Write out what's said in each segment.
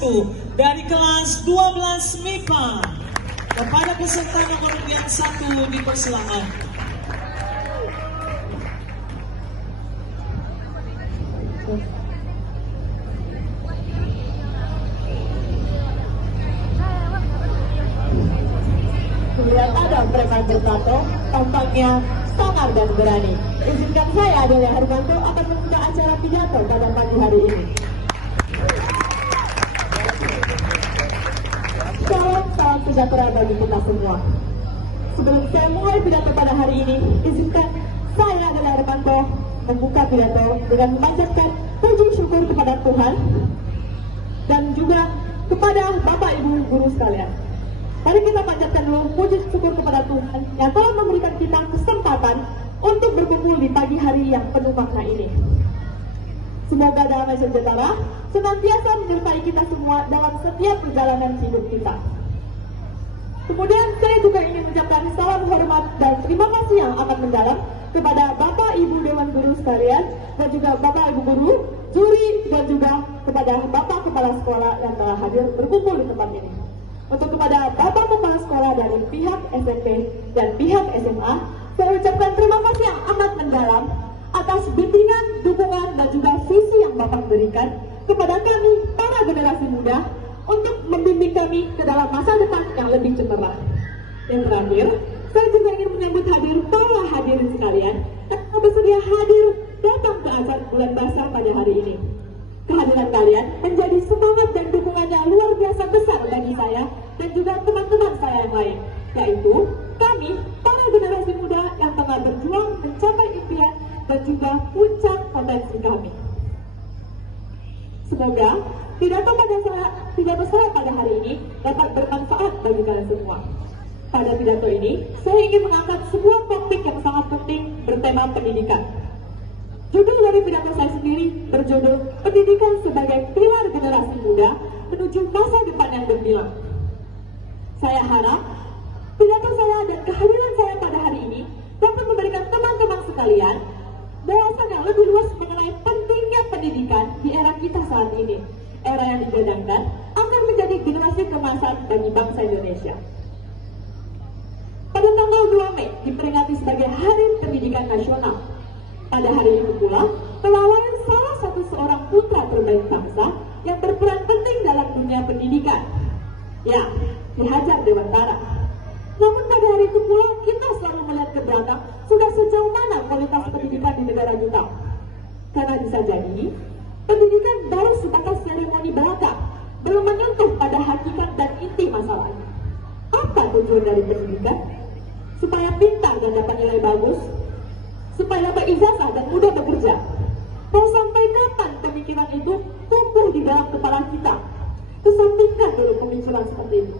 dari kelas 12 MIPA. Kepada peserta nomor yang 1 dipersilakan. Melihat ada preman bertato, tampaknya sangar dan berani. Izinkan saya, Adelia Harmanto, akan membuka acara pidato pada pagi hari ini. Salam sejahtera bagi kita semua. Sebelum saya mulai pidato pada hari ini, izinkan saya, Adelia Harmanto, membuka pidato dengan memanjatkan puji syukur kepada Tuhan dan juga kepada Bapak Ibu guru sekalian. Mari kita panjatkan dulu puji syukur kepada Tuhan yang telah memberikan kita kesempatan untuk berkumpul di pagi hari yang penuh makna ini. Semoga damai sejahtera senantiasa menyertai kita semua dalam setiap perjalanan hidup kita. Kemudian saya juga ingin mengucapkan salam hormat dan terima kasih yang akan mendalam kepada Bapak Ibu Dewan Guru sekalian dan juga Bapak Ibu Guru, juri dan juga kepada Bapak Kepala Sekolah yang telah hadir berkumpul di tempat ini. Untuk kepada Bapak Kepala Sekolah dari pihak SMP dan pihak SMA, saya ucapkan terima kasih yang amat mendalam atas bimbingan, dukungan, dan juga visi yang Bapak berikan kepada kami, para generasi muda, untuk membimbing kami ke dalam masa depan yang lebih cemerlang. Yang terakhir, saya juga ingin menyambut hadir para hadirin sekalian yang bersedia hadir datang ke acara bulan basah pada hari ini. Kehadiran kalian menjadi semangat dan dukungannya luar biasa besar bagi saya dan juga teman-teman saya yang lain, yaitu kami, para generasi muda yang tengah berjuang mencapai impian dan juga puncak potensi kami. Semoga pidato saya pada hari ini dapat bermanfaat bagi kalian semua. Pada pidato ini, saya ingin mengangkat sebuah topik yang sangat penting bertema pendidikan. Judul dari pidato saya sendiri berjudul Pendidikan sebagai Pilar Generasi Muda Menuju Masa Depan yang Gemilang. Saya harap pidato saya dan kehadiran saya pada hari ini dapat memberikan teman-teman sekalian wawasan yang lebih luas mengenai pentingnya pendidikan di era kita saat ini, era yang digadangkan akan menjadi generasi kemasan bagi bangsa Indonesia. Pada tanggal 2 Mei diperingati sebagai Hari Pendidikan Nasional. Pada hari itu pula, pelawatan salah satu seorang putra terbaik bangsa yang berperan penting dalam dunia pendidikan. Ya, Ki Hajar Dewantara. Namun pada hari itu pula, kita selalu melihat ke belakang sudah sejauh mana kualitas pendidikan di negara kita. Karena bisa jadi, pendidikan baru sebatas seremoni belaka, belum menyentuh pada hakikat dan inti masalahnya. Apa tujuan dari pendidikan? Supaya pintar dan dapat nilai bagus, supaya dapat ijazah dan mudah bekerja. Mau sampai kapan pemikiran itu tumbuh di dalam kepala kita? Kesampingkan dulu pemikiran seperti itu.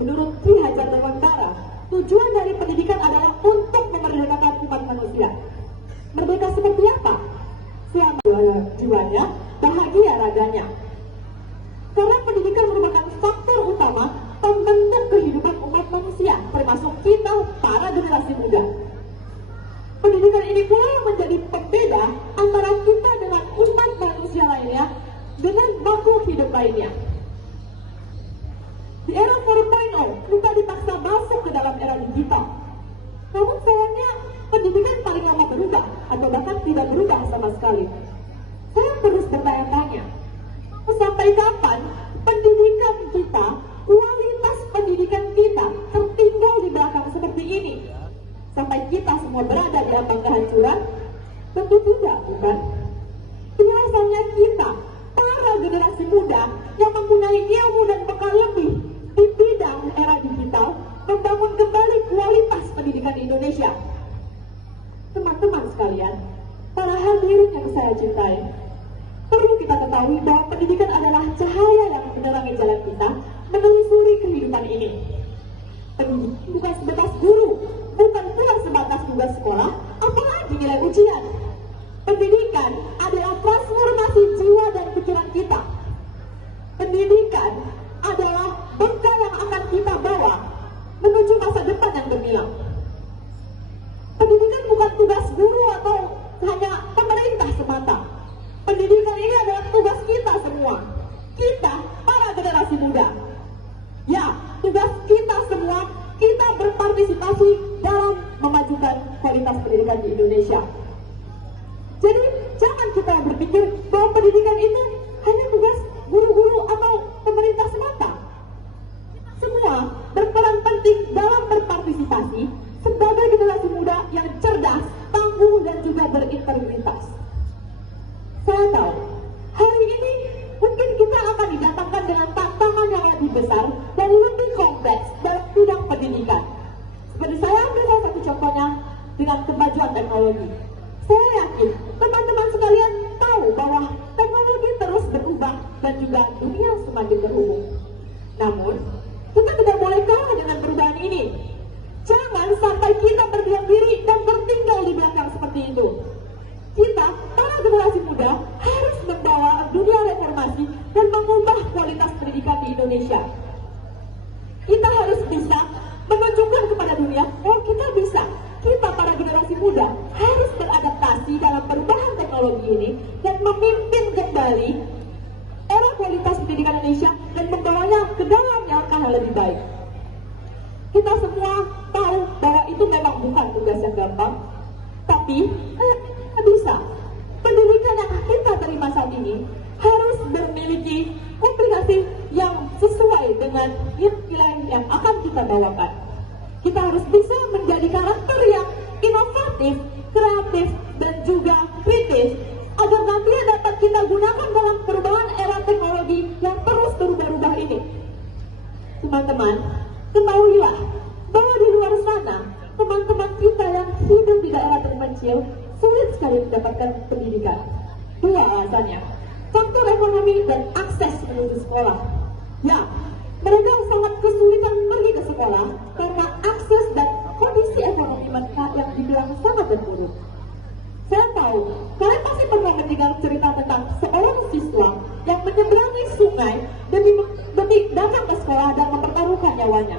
Menurut Ki Hajar Dewantara, tujuan dari pendidikan adalah untuk memerdekakan umat manusia. Merdeka seperti apa? Selamat jiwanya, bahagia raganya. Karena pendidikan merupakan faktor utama pembentuk kehidupan umat manusia, termasuk kita para generasi muda. Pendidikan ini pula menjadi pembeda antara kita dengan umat manusia lainnya dengan makhluk hidup lainnya. Di era 4.0, kita dipaksa masuk ke dalam era digital. Namun sayangnya, pendidikan paling lama berubah atau bahkan tidak berubah sama sekali. Saya terus bertanya-tanya, sampai kapan pendidikan kita, kualitas pendidikan kita tertinggal di belakang seperti ini? Sampai kita semua berada di ambang kehancuran? Tentu tidak, bukan? Biasanya kita, para generasi muda yang mempunyai ilmu dan bekal lebih di bidang era digital, membangun kembali kualitas pendidikan di Indonesia. Teman-teman sekalian, para hadirin yang saya cintai, perlu kita ketahui bahwa pendidikan adalah cahaya yang menerangi jalan kita menelusuri kehidupan ini. Pendidikan bukan sebatas guru, bukan pula sebatas tugas sekolah, apalagi nilai ujian. Pendidikan adalah transformasi jiwa dan pikiran kita. Pendidikan adalah bekal yang akan kita bawa menuju masa depan yang gemilang. Pendidikan bukan tugas guru atau hanya pemerintah semata. Pendidikan ini adalah tugas kita semua. Kita, para generasi muda. Ya, tugas kita semua, kita berpartisipasi dalam memajukan kualitas pendidikan di Indonesia. Jadi, jangan kita berpikir bahwa pendidikan itu hanya tugas guru-guru atau pemerintah semata. Semua berperan penting dalam berpartisipasi sebagai generasi muda yang cerdas, tangguh, dan juga berintegritas. Saya tahu, hari ini mungkin kita akan didatangkan dengan tantangan yang lebih besar dan lebih kompleks dalam bidang pendidikan. Seperti saya ambil salah satu contohnya dengan kemajuan teknologi. Saya yakin teman-teman sekalian tahu bahwa teknologi terus berubah dan juga dunia semakin terhubung. Namun, kita tidak boleh kalah dengan perubahan ini. Jangan sampai kita berdiam diri dan tertinggal di belakang seperti itu. Kita, para generasi muda, harus membawa dunia reformasi dan mengubah kualitas pendidikan di Indonesia. Kita harus bisa menunjukkan kepada dunia bahwa kita bisa. Kita, para generasi muda, harus beradaptasi dalam perubahan teknologi ini dan memimpin kembali era kualitas pendidikan Indonesia dan membawanya ke dalam yang akan lebih baik. Kita semua tahu bahwa itu memang bukan tugas yang gampang, tapi kita bisa. Pendidikan yang kita terima saat ini harus memiliki komplikasi yang sesuai dengan nilai yang akan kita bawakan. Kita harus bisa menjadi karakter yang inovatif, kreatif, dan juga kritis agar nantinya dapat kita gunakan dalam perubahan era teknologi yang terus berubah-ubah ini. Teman-teman, ketahuilah bahwa di luar sana, teman-teman kita yang hidup di daerah terpencil sulit sekali mendapatkan pendidikan. Dua alasannya, faktor ekonomi dan akses menuju sekolah. Ya, mereka sangat kesulitan pergi ke sekolah karena akses dan kondisi ekonomi mereka yang dibilang sangat terpuruk. Saya tahu, kalian pasti pernah mendengar cerita tentang seorang siswa yang menyeberangi sungai demi datang ke sekolah dan mempertaruhkan nyawanya.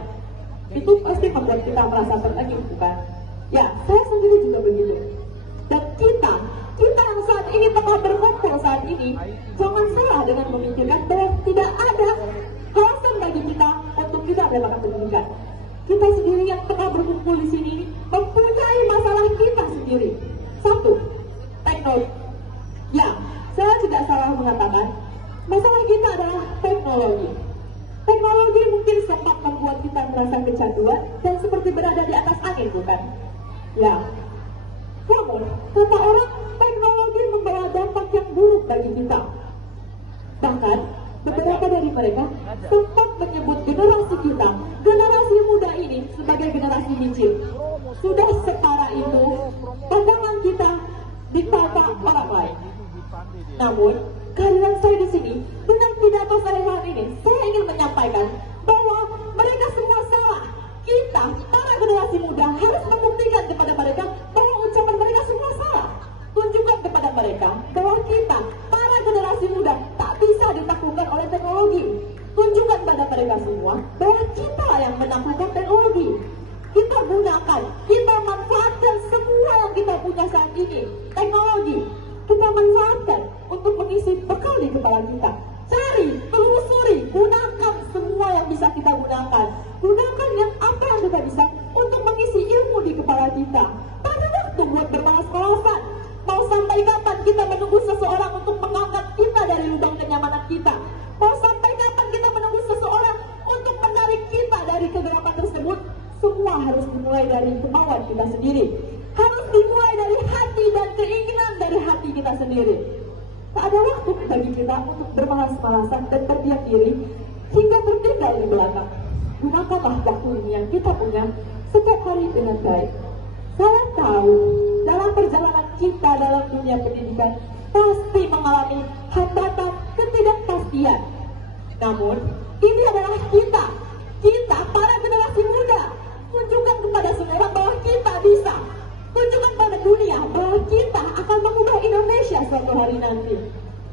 Itu pasti membuat kita merasa tertagih, bukan? Ya, saya sendiri juga begitu. Dan kita yang saat ini tengah berkumpul saat ini, jangan salah dengan memikirkan bahwa tidak ada alasan bagi kita untuk tidak mendapatkan pendidikan. Kita sendiri yang tengah berkumpul di sini mempunyai masalah kita sendiri. Satu, teknologi. Ya, saya tidak salah mengatakan masalah kita adalah teknologi. Teknologi mungkin sempat membuat kita merasa kecanduan dan seperti berada di atas angin, bukan? Ya. Namun, kata orang, teknologi membawa dampak yang buruk bagi kita. Bahkan, beberapa dari mereka sempat menyebut generasi kita, generasi muda ini sebagai generasi licin. Sudah separah itu pandangan kita di mata orang lain. Namun, kehadiran saya di sini dengan pidato saya saat ini, saya ingin menyampaikan bahwa mereka semua salah. Kita, para generasi muda, harus membuktikan kepada mereka bahwa ucapan mereka semua salah. Tunjukkan kepada mereka bahwa kita, para generasi muda, tak bisa ditaklukkan oleh teknologi. Tunjukkan pada mereka semua bahwa kita yang menaklukkan teknologi. Kita gunakan, kita manfaatkan semua yang kita punya saat ini. Teknologi, kita manfaatkan untuk mengisi bekal di kepala kita. Cari, telusuri, gunakan semua yang bisa kita gunakan. Gunakan yang apa yang kita bisa untuk mengisi ilmu di kepala kita. Tak ada waktu buat bermalas-malasan. Mau sampai kapan kita menunggu seseorang untuk mengangkat kita dari lubang kenyamanan kita? Mau sampai kapan kita menunggu seseorang untuk menarik kita dari kegelapan tersebut? Semua harus dimulai dari kemauan kita sendiri. Harus dimulai dari hati dan keinginan dari hati kita sendiri. Tak ada waktu bagi kita untuk bermalas-malasan dan berdiam diri hingga tertinggal di belakang. Gunakanlah waktu ini yang kita punya setiap hari dengan baik. Saya tahu dalam perjalanan kita dalam dunia pendidikan pasti mengalami hambatan ketidakpastian. Namun, ini adalah kita para generasi muda. Tunjukkan kepada semua orang bahwa kita bisa. Tunjukkan pada dunia bahwa kita akan mengubah Indonesia suatu hari nanti.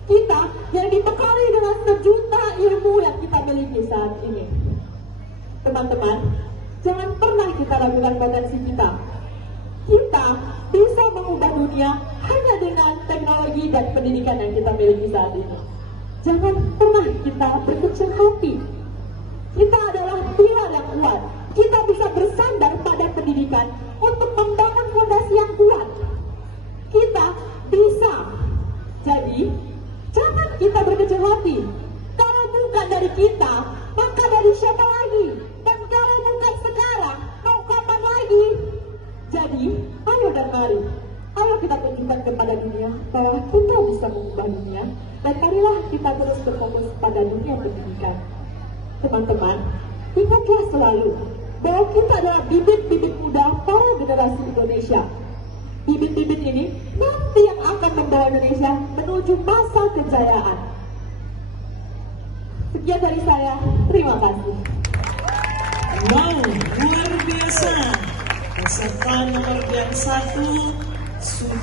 Kita yang dibekali dengan sejuta ilmu yang kita miliki saat ini. Teman-teman, jangan pernah kita ragukan potensi kita. Kita bisa mengubah dunia hanya dengan teknologi dan pendidikan yang kita miliki saat ini. Jangan pernah kita berkecil hati kita berkecil hati? Kalau bukan dari kita, maka dari siapa lagi? Dan kalau bukan sekarang, mau kapan lagi? Jadi, ayo dan mari. Ayo kita tunjukkan kepada dunia bahwa kita bisa mengubah dunia. Dan marilah kita terus berfokus pada dunia pendidikan. Teman-teman, ingatlah selalu bahwa kita adalah bibit-bibit muda para generasi Indonesia. Bibit-bibit ini nanti yang akan membawa Indonesia menuju masa kejayaan. Sekian dari saya, terima kasih. Wow, luar biasa. Peserta nomor yang 1 sudah